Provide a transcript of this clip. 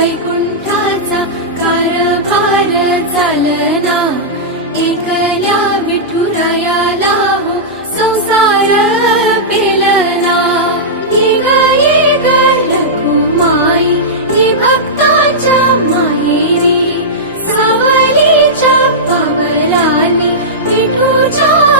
वैकुण्ठाचा कारभार चालना. एकल्या विठुराया लावो संसार पेलना. एक एक लघुमाई हि भक्ताच्या माहेरी सावलीच्या पी विठूच्या